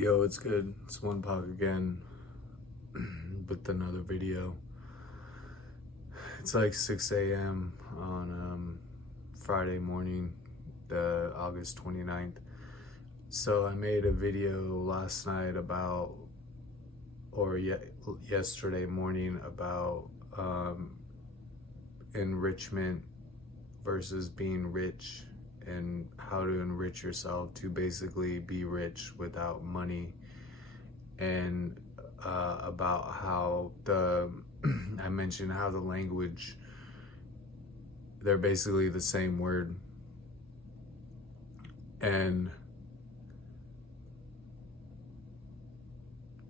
Yo, it's good. It's One Pac again with another video. It's like 6 a.m. on Friday morning, the August 29th. So I made a video last night about, yesterday morning about enrichment versus being rich, and how to enrich yourself to basically be rich without money, and about how I mentioned how the language, they're basically the same word. And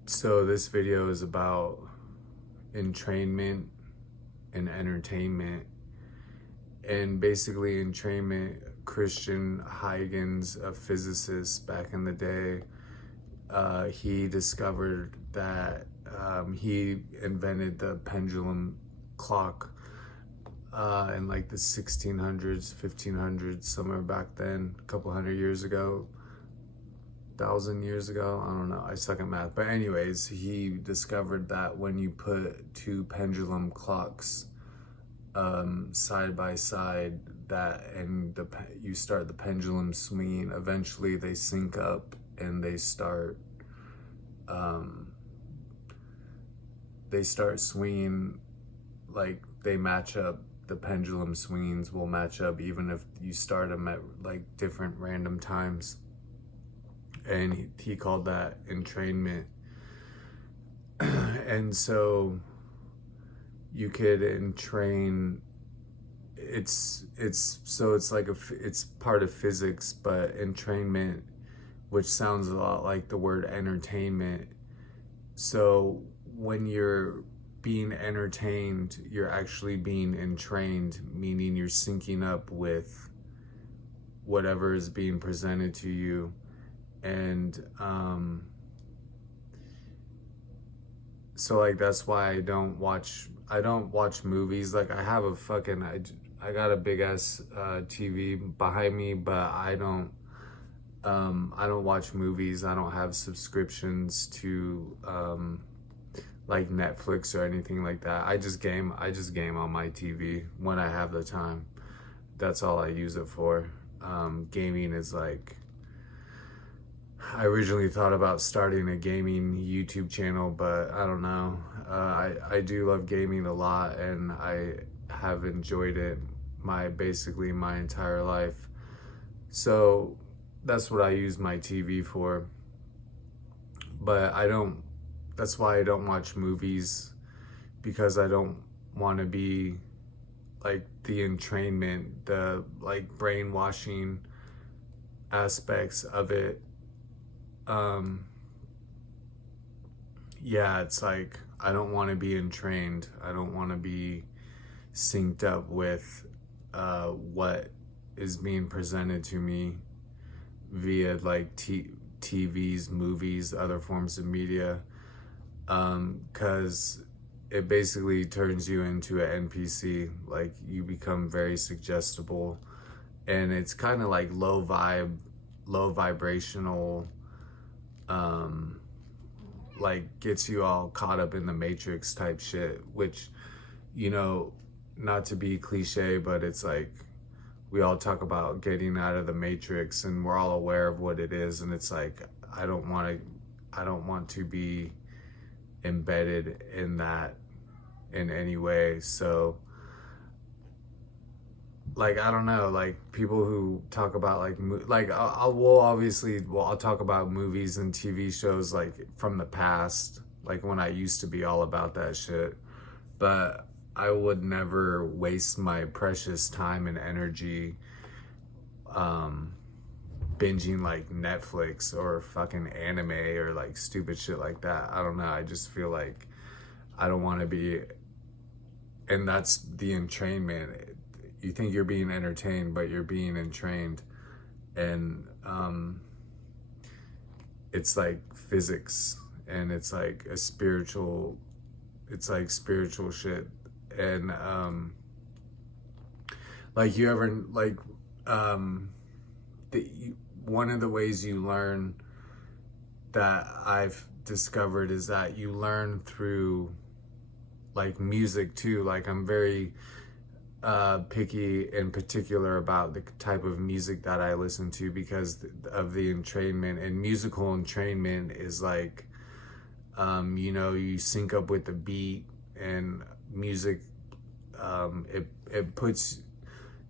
so this video is about entrainment and entertainment. And basically entrainment, Christian Huygens, a physicist back in the day, he discovered that he invented the pendulum clock in like the 1600s, 1500s, somewhere back then, a couple hundred years ago, 1,000 years ago, I don't know, I suck at math. But anyways, he discovered that when you put two pendulum clocks side by side, you start the pendulum swinging, eventually they sync up and they start swinging, like they match up. The pendulum swingings will match up even if you start them at like different random times. And he called that entrainment. And so you could entrain, it's part of physics, but entrainment, which sounds a lot like the word entertainment. So when you're being entertained, you're actually being entrained, meaning you're syncing up with whatever is being presented to you. And so like that's why I don't watch movies. Like I have I got a big ass TV behind me, but I don't watch movies. I don't have subscriptions to like Netflix or anything like that. I just game on my TV when I have the time. That's all I use it for. Gaming is like, I originally thought about starting a gaming YouTube channel, but I don't know. I do love gaming a lot, and I have enjoyed it basically my entire life. So that's what I use my TV for. But that's why I don't watch movies, because I don't want to be like the entrainment, the like brainwashing aspects of it. Yeah, it's like I don't want to be entrained. I don't want to be synced up with what is being presented to me via like TVs, movies, other forms of media, because it basically turns you into an NPC. Like you become very suggestible, and it's kind of like low vibrational, like gets you all caught up in the Matrix type shit, which, not to be cliche, but it's like we all talk about getting out of the Matrix, and we're all aware of what it is, and it's like I don't want to be embedded in that in any way. So like I don't know, like people who talk about I'll talk about movies and TV shows like from the past, like when I used to be all about that shit, but I would never waste my precious time and energy binging like Netflix or fucking anime or like stupid shit like that. I don't know, I just feel like I don't want to be, and that's the entrainment. You think you're being entertained, but you're being entrained. And it's like physics, and it's like spiritual shit. And like you ever like one of the ways you learn that I've discovered is that you learn through like music too. Like I'm very picky and particular about the type of music that I listen to because of the entrainment. And musical entrainment is like, you sync up with the beat, and music, it puts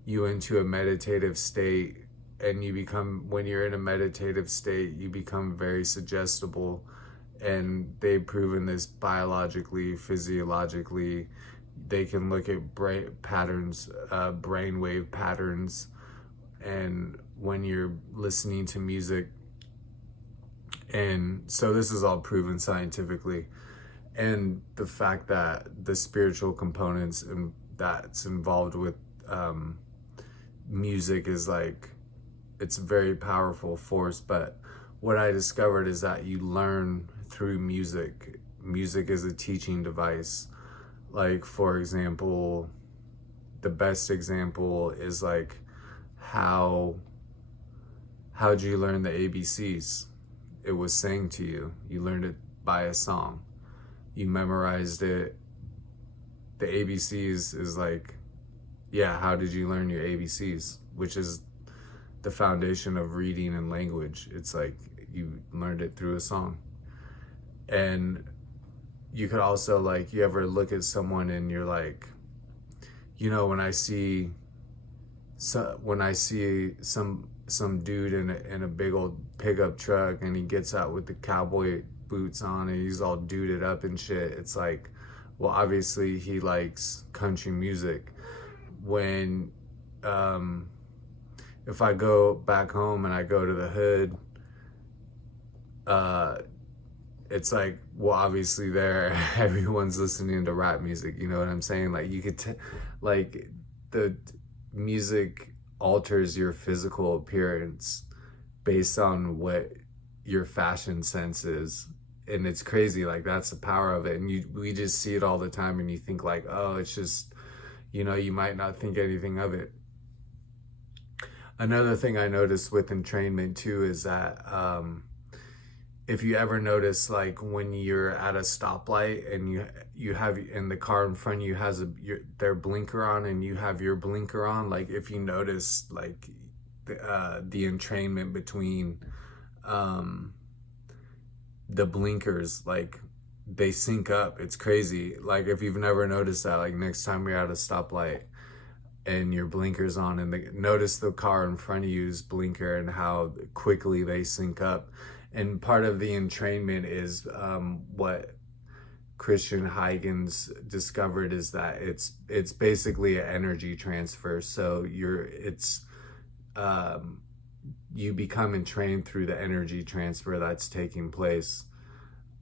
you into a meditative state, and when you're in a meditative state, you become very suggestible. And they've proven this biologically, physiologically. They can look at brain patterns, brainwave patterns, and when you're listening to music. And so this is all proven scientifically. And the fact that the spiritual components and that's involved with music is like, it's a very powerful force. But what I discovered is that you learn through music. Music is a teaching device. Like, for example, the best example is like, how'd you learn the ABCs? It was sang to you. You learned it by a song. You memorized it. The ABCs is like, yeah, how did you learn your ABCs? Which is the foundation of reading and language. It's like you learned it through a song. And you could also, like, you ever look at someone and you're like, when I see some dude in a big old pickup truck, and he gets out with the cowboy boots on and he's all duded up and shit, it's like, well, obviously he likes country music. When if I go back home and I go to the hood, it's like, well, obviously there everyone's listening to rap music, you know what I'm saying? Like, you could like, the music alters your physical appearance based on what your fashion sense is. And it's crazy, like, that's the power of it. And we just see it all the time, and you think like, oh, it's just, you might not think anything of it. Another thing I noticed with entrainment too is that if you ever notice, like, when you're at a stoplight and you have, in the car in front of you has their blinker on, and you have your blinker on, like, if you notice, like, the entrainment between the blinkers, like, they sync up. It's crazy. Like, if you've never noticed that, like, next time you're at a stoplight and your blinker's on, and notice the car in front of you's blinker and how quickly they sync up. And part of the entrainment is what Christian Huygens discovered is that it's basically an energy transfer. So you become entrained through the energy transfer that's taking place,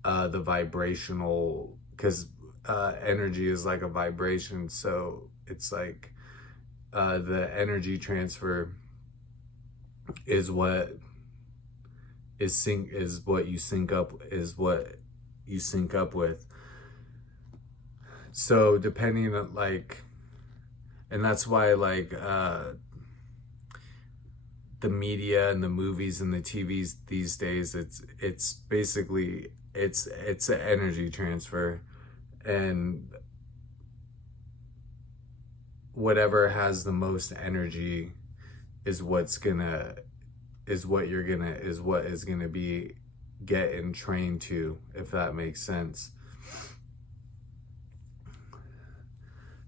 the vibrational, because energy is like a vibration. So it's like the energy transfer is what you sync up with. So depending on, like, and that's why, like, the media and the movies and the TVs these days, it's basically it's an energy transfer, and whatever has the most energy is what is gonna be get entrained to, if that makes sense.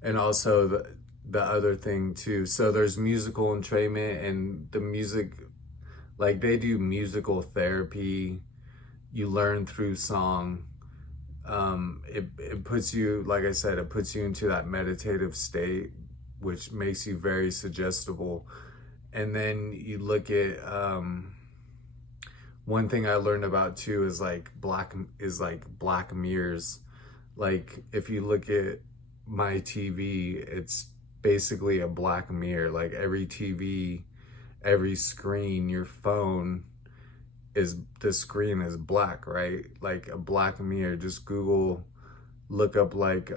And also the other thing too, so there's musical entrainment, and the music, like, they do musical therapy. You learn through song. It puts you, like I said, it puts you into that meditative state, which makes you very suggestible. And then you look at one thing I learned about too is like black mirrors. Like, if you look at my TV, it's basically a black mirror. Like, every TV, every screen, your phone, the screen is black, right? Like a black mirror. Just look up like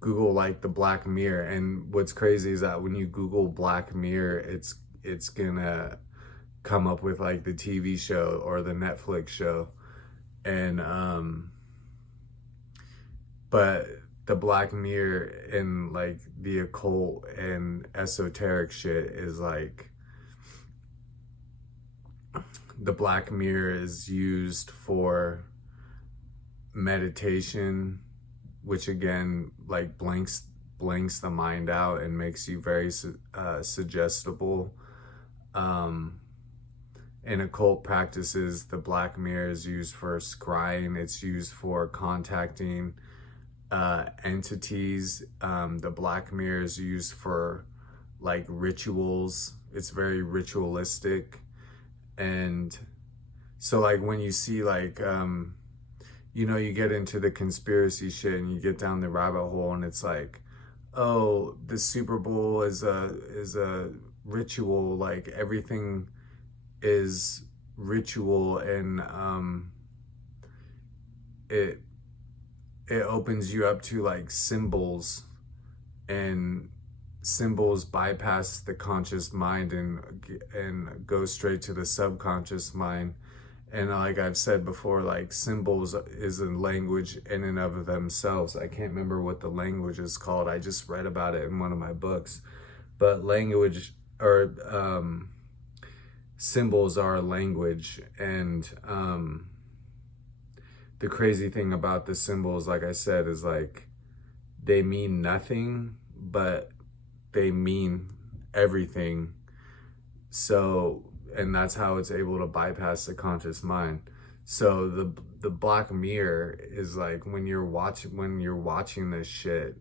Google like the black mirror. And what's crazy is that when you Google black mirror, it's gonna come up with like the TV show or the Netflix show. And but the Black Mirror and like the occult and esoteric shit is like, the Black Mirror is used for meditation, which again like blanks the mind out and makes you very suggestible. In occult practices, the Black Mirror is used for scrying. It's used for contacting entities. The Black Mirror is used for like rituals. It's very ritualistic. And so like when you see like you know, you get into the conspiracy shit and you get down the rabbit hole and it's like, oh, the Super Bowl is a ritual, like everything is ritual, and it opens you up to like symbols, and symbols bypass the conscious mind and go straight to the subconscious mind. And like I've said before, like symbols is a language in and of themselves. I can't remember what the language is called. I just read about it in one of my books. But language, or symbols are a language. And the crazy thing about the symbols, like I said, is like they mean nothing, but they mean everything. So, and that's how it's able to bypass the conscious mind. So the Black Mirror is like when you're watching this shit,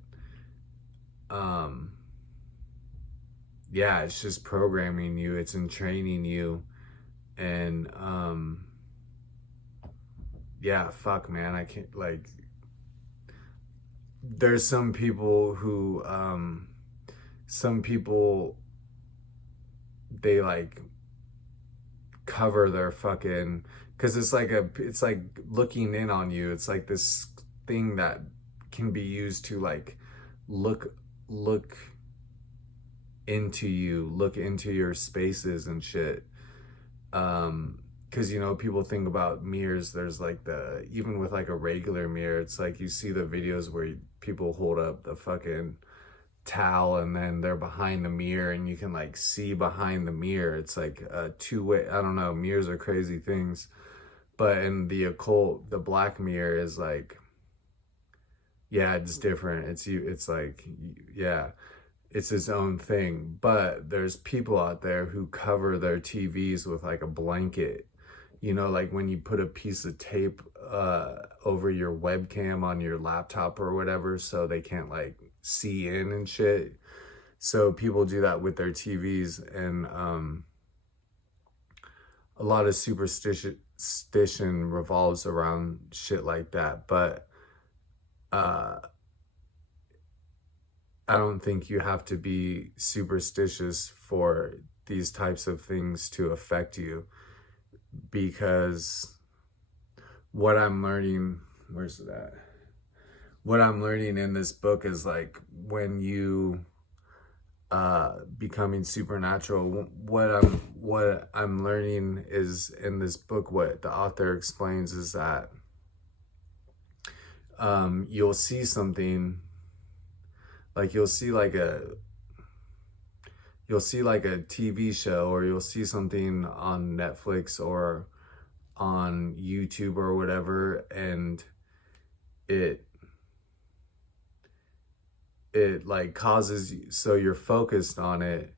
yeah, it's just programming you, it's entraining you. And yeah, fuck man, I can't, like, there's some people who they like cover their fucking, because it's like looking in on you. It's like this thing that can be used to like look into you, look into your spaces and shit. Because you know, people think about mirrors, there's like even with like a regular mirror, it's like you see the videos where people hold up the fucking towel and then they're behind the mirror and you can like see behind the mirror. It's like a two-way, I don't know, mirrors are crazy things. But in the occult, the Black Mirror is like, yeah, it's different. It's like, yeah, it's its own thing. But there's people out there who cover their TVs with like a blanket, you know, like when you put a piece of tape over your webcam on your laptop or whatever, so they can't like see in and shit. So people do that with their TVs, and a lot of superstition revolves around shit like that. But I don't think you have to be superstitious for these types of things to affect you, because what I'm learning, where's that? What I'm learning in this book is like when you becoming supernatural, what I'm learning is in this book, what the author explains is that you'll see something, like you'll see like a TV show, or you'll see something on Netflix or on YouTube or whatever, and it like causes you, so you're focused on it,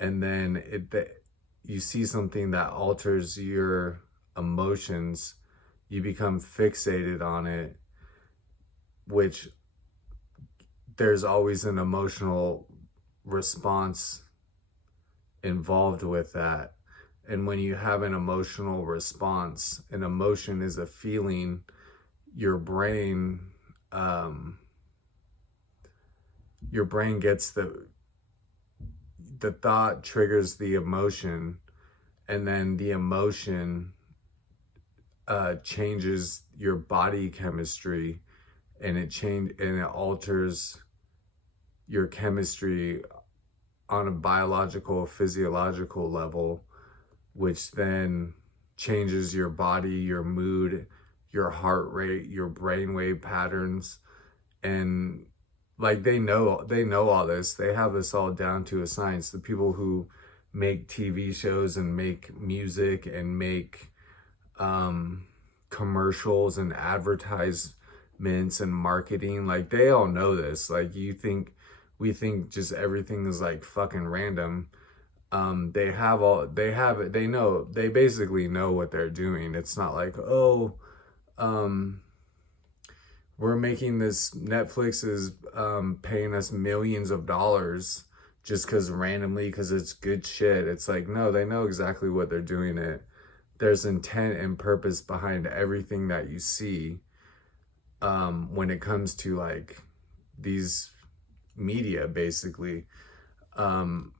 and then you see something that alters your emotions, you become fixated on it, which there's always an emotional response involved with that. And when you have an emotional response, an emotion is a feeling, your brain gets the thought triggers the emotion, and then the emotion changes your body chemistry, and it alters your chemistry on a biological, physiological level, which then changes your body, your mood, your heart rate, your brainwave patterns. And like they know all this. They have this all down to a science. The people who make TV shows and make music and make commercials and advertisements and marketing, like they all know this. Like we think just everything is like fucking random. They basically know what they're doing. It's not like, oh, we're making this, Netflix is paying us millions of dollars just because it's good shit. It's like, no, they know exactly what they're doing. There's intent and purpose behind everything that you see when it comes to like these media, basically. And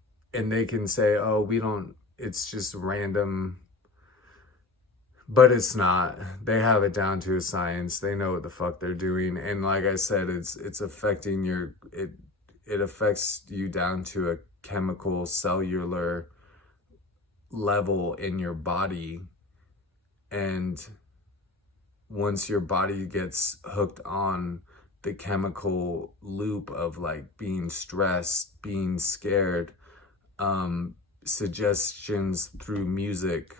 they can say, oh, we don't, it's just random. But it's not. They have it down to a science. They know what the fuck they're doing. And like I said, it's affecting it affects you down to a chemical, cellular level in your body. And once your body gets hooked on the chemical loop of like being stressed, being scared, suggestions through music,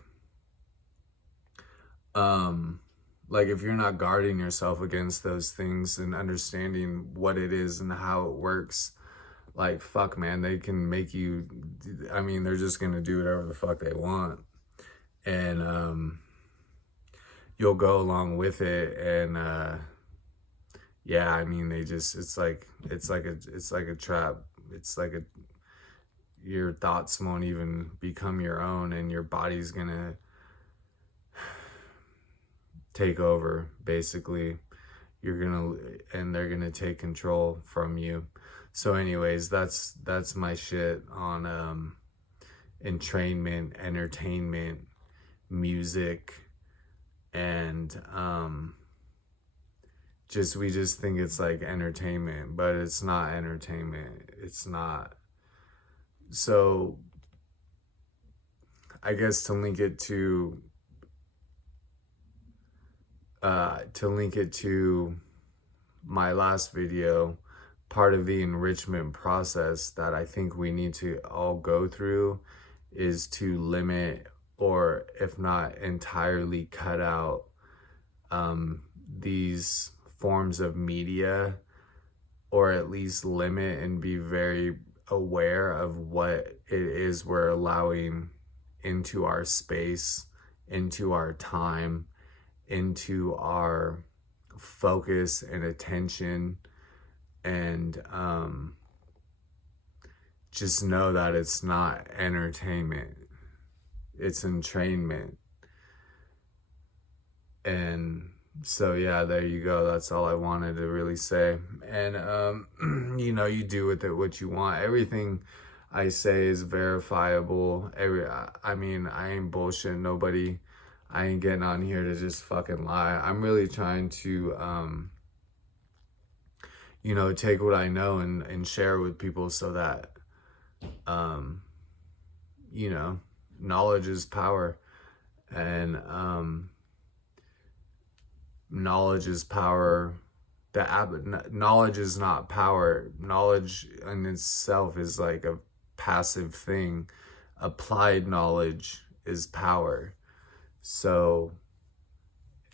like if you're not guarding yourself against those things and understanding what it is and how it works, like fuck man, they can make you, I mean, they're just gonna do whatever the fuck they want. And you'll go along with it. And yeah, I mean, it's like a trap. It's like your thoughts won't even become your own, and your body's gonna take over, basically. They're gonna take control from you. So anyways, that's my shit on entrainment, entertainment, music, and we just think it's like entertainment, but it's not entertainment. It's not. So I guess to link it to my last video, part of the enrichment process that I think we need to all go through is to limit, or if not entirely cut out, these forms of media, or at least limit and be very aware of what it is we're allowing into our space, into our time, into our focus and attention. And just know that it's not entertainment, it's entrainment. And so yeah, there you go. That's all I wanted to really say. And you do with it what you want. Everything I say is verifiable. I mean, I ain't bullshit nobody. I ain't getting on here to just fucking lie. I'm really trying to take what I know and share with people, so that knowledge is power. And knowledge is power. Knowledge is not power. Knowledge in itself is like a passive thing. Applied knowledge is power. So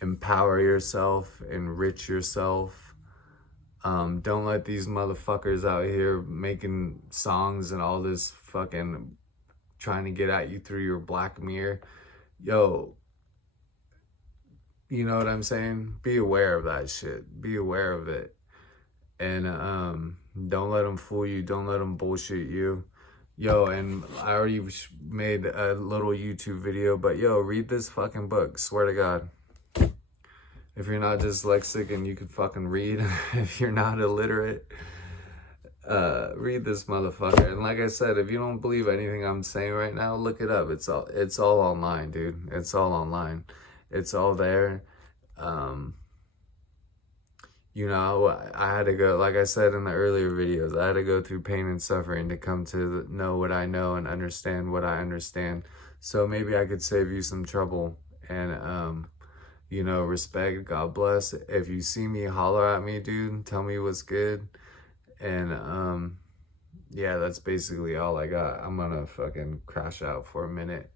empower yourself, enrich yourself. Don't let these motherfuckers out here making songs and all this fucking trying to get at you through your black mirror. Yo, you know what I'm saying? Be aware of that shit. Be aware of it. And don't let them fool you. Don't let them bullshit you. Yo, and I already made a little YouTube video, but yo, read this fucking book. Swear to God. If you're not dyslexic and you can fucking read, if you're not illiterate, read this motherfucker. And like I said, if you don't believe anything I'm saying right now, look it up. It's all online, dude. It's all online. It's all there. I had to go, like I said in the earlier videos, I had to go through pain and suffering to come to know what I know and understand what I understand. So maybe I could save you some trouble. And you know, respect, God bless. If you see me, holler at me, dude. Tell me what's good. And yeah, that's basically all I got. I'm gonna fucking crash out for a minute.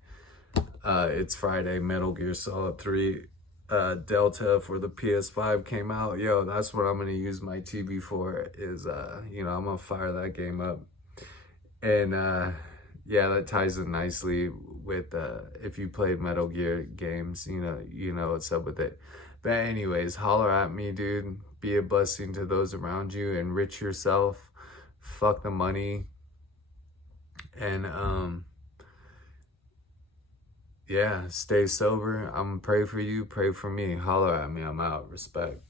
It's Friday. Metal Gear Solid 3 Delta for the PS5 came out. Yo, that's what I'm gonna use my TV for. Is you know, I'm gonna fire that game up. And yeah, that ties in nicely with if you played Metal Gear games, you know what's up with it. But anyways, holler at me, dude. Be a blessing to those around you. Enrich yourself. Fuck the money. And yeah, stay sober. I'm gonna pray for you. Pray for me. Holler at me. I'm out. Respect.